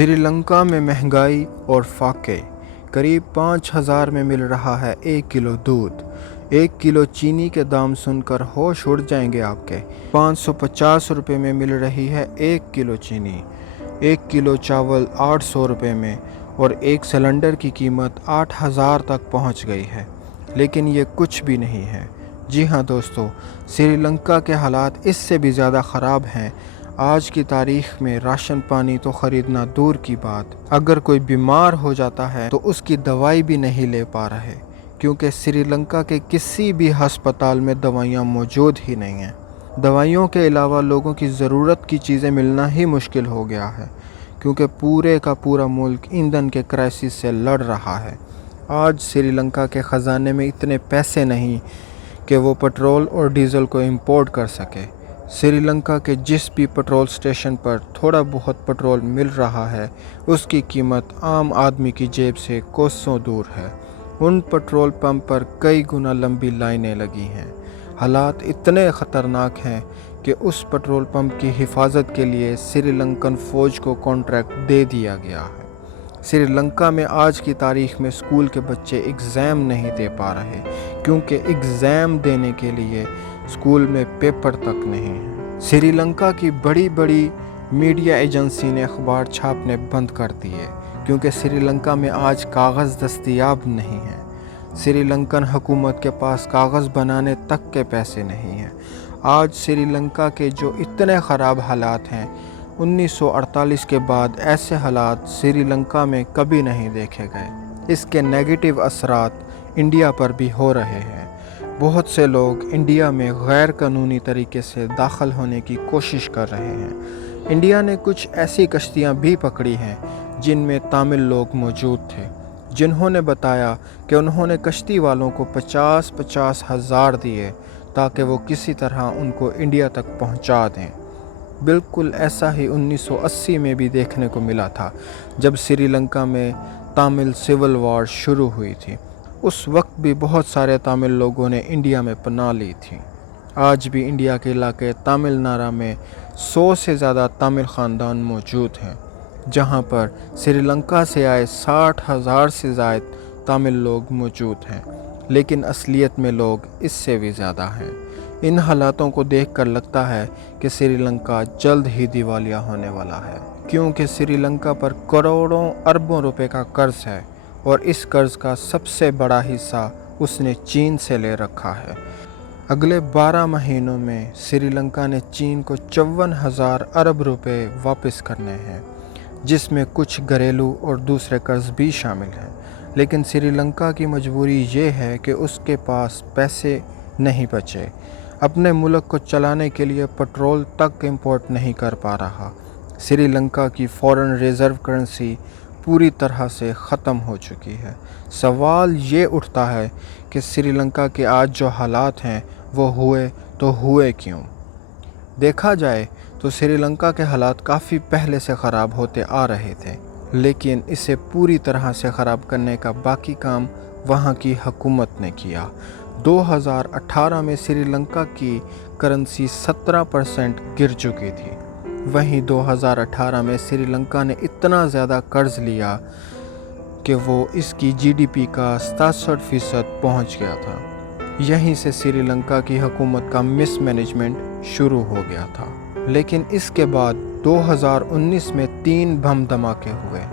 سری لنکا میں مہنگائی اور فاقے۔ قریب 5,000 میں مل رہا ہے 1 کلو دودھ۔ 1 کلو چینی کے دام سن کر ہوش اڑ جائیں گے آپ کے۔ 550 روپے میں مل رہی ہے 1 کلو چینی۔ 1 کلو چاول 800 روپے میں، اور ایک سلنڈر کی قیمت 8,000 تک پہنچ گئی ہے۔ لیکن یہ کچھ بھی نہیں ہے۔ جی ہاں دوستو، سری لنکا کے حالات اس سے بھی زیادہ خراب ہیں۔ آج کی تاریخ میں راشن پانی تو خریدنا دور کی بات، اگر کوئی بیمار ہو جاتا ہے تو اس کی دوائی بھی نہیں لے پا رہے، کیونکہ سری لنکا کے کسی بھی ہسپتال میں دوائیاں موجود ہی نہیں ہیں۔ دوائیوں کے علاوہ لوگوں کی ضرورت کی چیزیں ملنا ہی مشکل ہو گیا ہے، کیونکہ پورے کا پورا ملک ایندھن کے کرائسس سے لڑ رہا ہے۔ آج سری لنکا کے خزانے میں اتنے پیسے نہیں کہ وہ پٹرول اور ڈیزل کو امپورٹ کر سکے۔ سری لنکا کے جس بھی پٹرول سٹیشن پر تھوڑا بہت پٹرول مل رہا ہے، اس کی قیمت عام آدمی کی جیب سے کوسوں دور ہے۔ ان پٹرول پمپ پر کئی گنا لمبی لائنیں لگی ہیں۔ حالات اتنے خطرناک ہیں کہ اس پٹرول پمپ کی حفاظت کے لیے سری لنکن فوج کو کانٹریکٹ دے دیا گیا ہے۔ سری لنکا میں آج کی تاریخ میں اسکول کے بچے ایگزام نہیں دے پا رہے، کیونکہ ایگزام دینے کے لیے اسکول میں پیپر تک نہیں ہے۔ سری لنکا کی بڑی بڑی میڈیا ایجنسی نے اخبار چھاپنے بند کر دیے، کیونکہ سری لنکا میں آج کاغذ دستیاب نہیں ہیں۔ سری لنکن حکومت کے پاس کاغذ بنانے تک کے پیسے نہیں ہیں۔ آج سری لنکا کے جو اتنے خراب حالات ہیں، 1948 کے بعد ایسے حالات سری لنکا میں کبھی نہیں دیکھے گئے۔ اس کے نیگیٹو اثرات انڈیا پر بھی ہو رہے ہیں۔ بہت سے لوگ انڈیا میں غیر قانونی طریقے سے داخل ہونے کی کوشش کر رہے ہیں۔ انڈیا نے کچھ ایسی کشتیاں بھی پکڑی ہیں جن میں تامل لوگ موجود تھے، جنہوں نے بتایا کہ انہوں نے کشتی والوں کو 50,000 ہزار دیے تاکہ وہ کسی طرح ان کو انڈیا تک پہنچا دیں۔ بالکل ایسا ہی 1980 میں بھی دیکھنے کو ملا تھا، جب سری لنکا میں تامل سول وار شروع ہوئی تھی۔ اس وقت بھی بہت سارے تامل لوگوں نے انڈیا میں پناہ لی تھی۔ آج بھی انڈیا کے علاقے تامل ناڈو میں 100 سے زیادہ تامل خاندان موجود ہیں، جہاں پر سری لنکا سے آئے 60,000 سے زائد تامل لوگ موجود ہیں، لیکن اصلیت میں لوگ اس سے بھی زیادہ ہیں۔ ان حالاتوں کو دیکھ کر لگتا ہے کہ سری لنکا جلد ہی دیوالیہ ہونے والا ہے، کیونکہ سری لنکا پر کروڑوں اربوں روپے کا قرض ہے، اور اس قرض کا سب سے بڑا حصہ اس نے چین سے لے رکھا ہے۔ اگلے 12 مہینوں میں سری لنکا نے چین کو 54,000 ارب روپے واپس کرنے ہیں، جس میں کچھ گھریلو اور دوسرے قرض بھی شامل ہیں۔ لیکن سری لنکا کی مجبوری یہ ہے کہ اس کے پاس پیسے نہیں بچے۔ اپنے ملک کو چلانے کے لیے پٹرول تک امپورٹ نہیں کر پا رہا۔ سری لنکا کی فارن ریزرو کرنسی پوری طرح سے ختم ہو چکی ہے۔ سوال یہ اٹھتا ہے کہ سری لنکا کے آج جو حالات ہیں وہ ہوئے کیوں؟ دیکھا جائے تو سری لنکا کے حالات کافی پہلے سے خراب ہوتے آ رہے تھے، لیکن اسے پوری طرح سے خراب کرنے کا باقی کام وہاں کی حکومت نے کیا۔ 2018 میں سری لنکا کی کرنسی 17% گر چکی تھی۔ وہیں 2018 میں سری لنکا نے اتنا زیادہ قرض لیا کہ وہ اس کی جی ڈی پی کا 67% پہنچ گیا تھا۔ یہیں سے سری لنکا کی حکومت کا مس مینجمنٹ شروع ہو گیا تھا۔ لیکن اس کے بعد 2019 میں 3 بم دھماکے ہوئے۔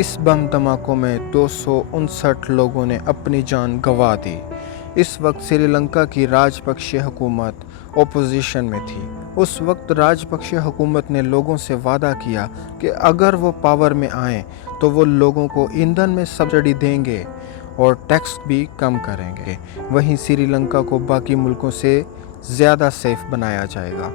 اس بم دھماکوں میں 259 لوگوں نے اپنی جان گنوا دی۔ اس وقت سری لنکا کی راجپکشے حکومت اپوزیشن میں تھی۔ اس وقت راجپکشے حکومت نے لوگوں سے وعدہ کیا کہ اگر وہ پاور میں آئیں تو وہ لوگوں کو ایندھن میں سبسڈی دیں گے اور ٹیکس بھی کم کریں گے۔ وہیں سری لنکا کو باقی ملکوں سے زیادہ سیف بنایا جائے گا۔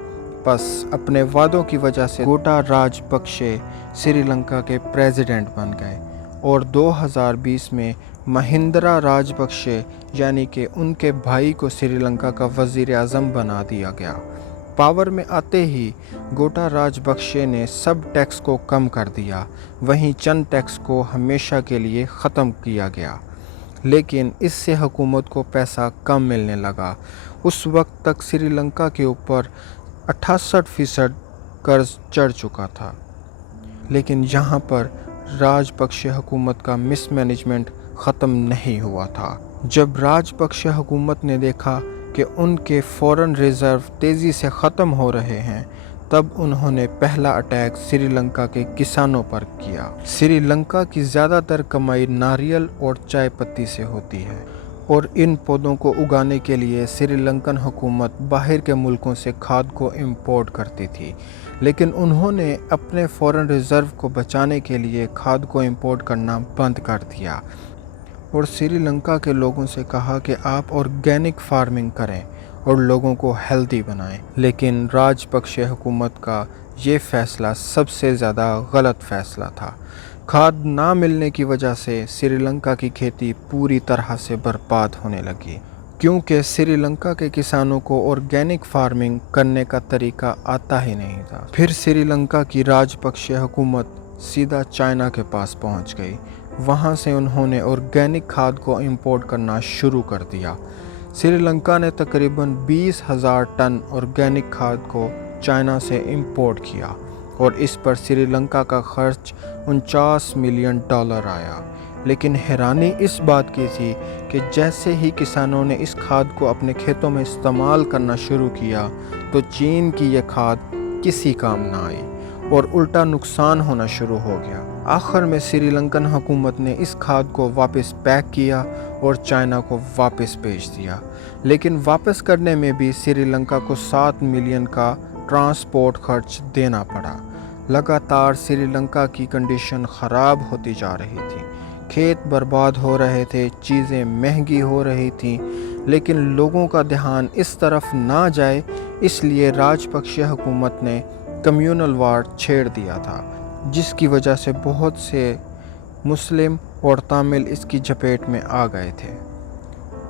بس اپنے وعدوں کی وجہ سے گوٹا راجپکشے سری لنکا کے پریزیڈنٹ بن گئے، اور 2020 میں مہندرا راجپکشے یعنی کہ ان کے بھائی کو سری لنکا کا وزیر اعظم بنا دیا گیا۔ پاور میں آتے ہی گوٹا راجپکشے نے سب ٹیکس کو کم کر دیا، وہیں چند ٹیکس کو ہمیشہ کے لیے ختم کیا گیا، لیکن اس سے حکومت کو پیسہ کم ملنے لگا۔ اس وقت تک سری لنکا کے اوپر 68% قرض چڑھ چکا تھا۔ لیکن یہاں پر راجپکشے حکومت کا مس مینجمنٹ ختم نہیں ہوا تھا۔ جب راجپکشے حکومت نے دیکھا کہ ان کے فورن ریزرو تیزی سے ختم ہو رہے ہیں، تب انہوں نے پہلا اٹیک سری لنکا کے کسانوں پر کیا۔ سری لنکا کی زیادہ تر کمائی ناریل اور چائے پتی سے ہوتی ہے، اور ان پودوں کو اگانے کے لیے سری لنکن حکومت باہر کے ملکوں سے کھاد کو امپورٹ کرتی تھی، لیکن انہوں نے اپنے فورن ریزرو کو بچانے کے لیے کھاد کو امپورٹ کرنا بند کر دیا اور سری لنکا کے لوگوں سے کہا کہ آپ آرگینک فارمنگ کریں اور لوگوں کو ہیلدی بنائیں۔ لیکن راجپکشے حکومت کا یہ فیصلہ سب سے زیادہ غلط فیصلہ تھا۔ کھاد نہ ملنے کی وجہ سے سری لنکا کی کھیتی پوری طرح سے برباد ہونے لگی، کیونکہ سری لنکا کے کسانوں کو آرگینک فارمنگ کرنے کا طریقہ آتا ہی نہیں تھا۔ پھر سری لنکا کی راجپکشے حکومت سیدھا چائنا کے پاس پہنچ گئی۔ وہاں سے انہوں نے آرگینک کھاد کو امپورٹ کرنا شروع کر دیا۔ سری لنکا نے تقریباً 20,000 ٹن آرگینک کھاد کو چائنا سے امپورٹ کیا، اور اس پر سری لنکا کا خرچ $49 ملین آیا۔ لیکن حیرانی اس بات کی تھی کہ جیسے ہی کسانوں نے اس کھاد کو اپنے کھیتوں میں استعمال کرنا شروع کیا تو چین کی یہ کھاد کسی کام نہ آئی اور الٹا نقصان ہونا شروع ہو گیا۔ آخر میں سری لنکن حکومت نے اس کھاد کو واپس پیک کیا اور چائنا کو واپس بھیج دیا، لیکن واپس کرنے میں بھی سری لنکا کو $7 ملین کا ٹرانسپورٹ خرچ دینا پڑا۔ لگاتار سری لنکا کی کنڈیشن خراب ہوتی جا رہی تھی، کھیت برباد ہو رہے تھے، چیزیں مہنگی ہو رہی تھیں، لیکن لوگوں کا دھیان اس طرف نہ جائے اس لیے راجپکشے حکومت نے کمیونل وار چھیڑ دیا تھا، جس کی وجہ سے بہت سے مسلم اور تامل اس کی چپیٹ میں آ گئے تھے۔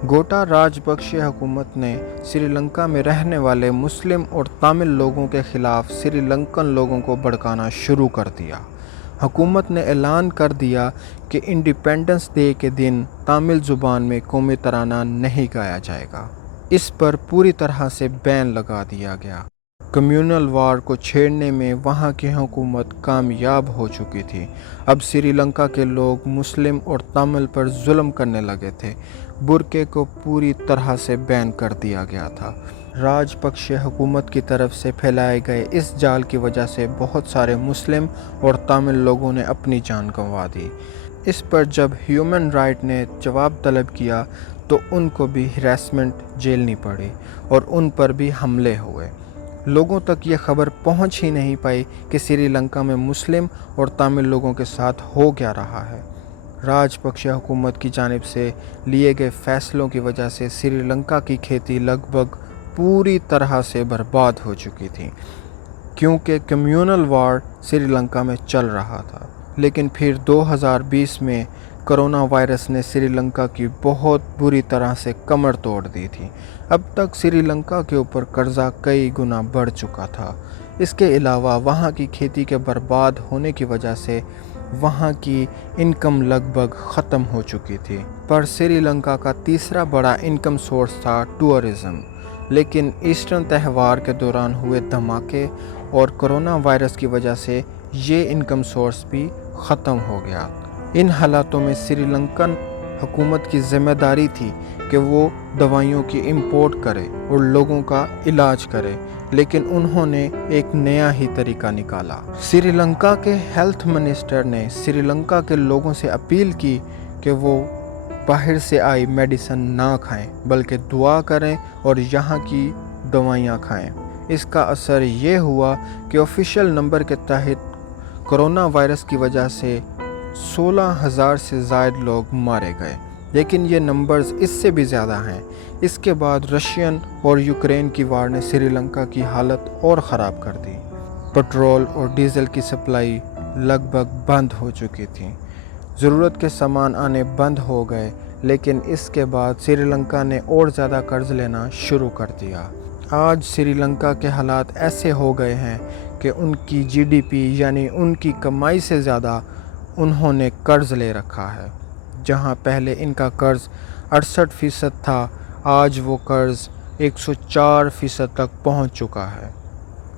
گوٹا راجپکشے حکومت نے سری لنکا میں رہنے والے مسلم اور تامل لوگوں کے خلاف سری لنکن لوگوں کو بھڑکانا شروع کر دیا۔ حکومت نے اعلان کر دیا کہ انڈیپینڈنس ڈے کے دن تامل زبان میں قومی ترانہ نہیں گایا جائے گا۔ اس پر پوری طرح سے بین لگا دیا گیا۔ کمیونل وار کو چھیڑنے میں وہاں کی حکومت کامیاب ہو چکی تھی۔ اب سری لنکا کے لوگ مسلم اور تامل پر ظلم کرنے لگے تھے۔ برقعے کو پوری طرح سے بین کر دیا گیا تھا۔ راجپکشے حکومت کی طرف سے پھیلائے گئے اس جال کی وجہ سے بہت سارے مسلم اور تامل لوگوں نے اپنی جان گنوا دی۔ اس پر جب ہیومن رائٹ نے جواب طلب کیا تو ان کو بھی ہراسمنٹ جھیلنی پڑی اور ان پر بھی حملے ہوئے۔ لوگوں تک یہ خبر پہنچ ہی نہیں پائی کہ سری لنکا میں مسلم اور تامل لوگوں کے ساتھ ہو کیا رہا ہے۔ راجپکشے حکومت کی جانب سے لیے گئے فیصلوں کی وجہ سے سری لنکا کی کھیتی لگ بھگ پوری طرح سے برباد ہو چکی تھی، کیونکہ کمیونل وار سری لنکا میں چل رہا تھا۔ لیکن پھر 2020 میں کرونا وائرس نے سری لنکا کی بہت بری طرح سے کمر توڑ دی تھی۔ اب تک سری لنکا کے اوپر قرضہ کئی گنا بڑھ چکا تھا۔ اس کے علاوہ وہاں کی کھیتی کے برباد ہونے کی وجہ سے وہاں کی انکم لگ بھگ ختم ہو چکی تھی۔ پر سری لنکا کا تیسرا بڑا انکم سورس تھا ٹورزم، لیکن ایسٹر تہوار کے دوران ہوئے دھماکے اور کرونا وائرس کی وجہ سے یہ انکم سورس بھی ختم ہو گیا۔ ان حالاتوں میں سری لنکن حکومت کی ذمہ داری تھی کہ وہ دوائیوں کی امپورٹ کرے اور لوگوں کا علاج کرے، لیکن انہوں نے ایک نیا ہی طریقہ نکالا۔ سری لنکا کے ہیلتھ منسٹر نے سری لنکا کے لوگوں سے اپیل کی کہ وہ باہر سے آئی میڈیسن نہ کھائیں بلکہ دعا کریں اور یہاں کی دوائیاں کھائیں۔ اس کا اثر یہ ہوا کہ آفیشیل نمبر کے تحت کرونا وائرس کی وجہ سے 16,000 سے زائد لوگ مارے گئے، لیکن یہ نمبرز اس سے بھی زیادہ ہیں۔ اس کے بعد رشین اور یوکرین کی وار نے سری لنکا کی حالت اور خراب کر دی۔ پٹرول اور ڈیزل کی سپلائی لگ بھگ بند ہو چکی تھی، ضرورت کے سامان آنے بند ہو گئے، لیکن اس کے بعد سری لنکا نے اور زیادہ قرض لینا شروع کر دیا۔ آج سری لنکا کے حالات ایسے ہو گئے ہیں کہ ان کی GDP یعنی ان کی کمائی سے زیادہ انہوں نے قرض لے رکھا ہے۔ جہاں پہلے ان کا قرض 68% تھا، آج وہ قرض 104% تک پہنچ چکا ہے۔